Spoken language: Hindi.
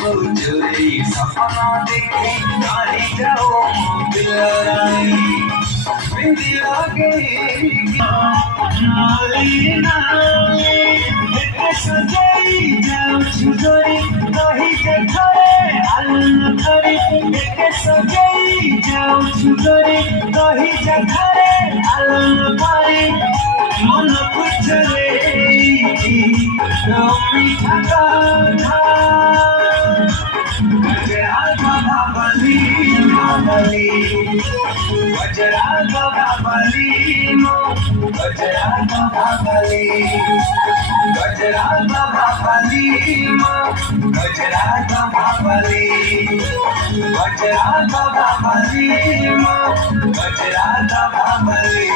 जुरे सपना देखे नारी जाओ दिलराई बिंदिया के नाली नाली एक सजाई जाओ छुजोई कहीं देखरे आलन करे एक सजाई जाओ छुजोई कहीं देखरे आलन करे मन कुछ रे मीठा गाना गजरा बाबा बली मामली गजरा बाबा बली मो गजरा बाबा बली गजरा बाबा बली मो गजरा बाबा बली गजरा बाबा बली मो गजरा बाबा बली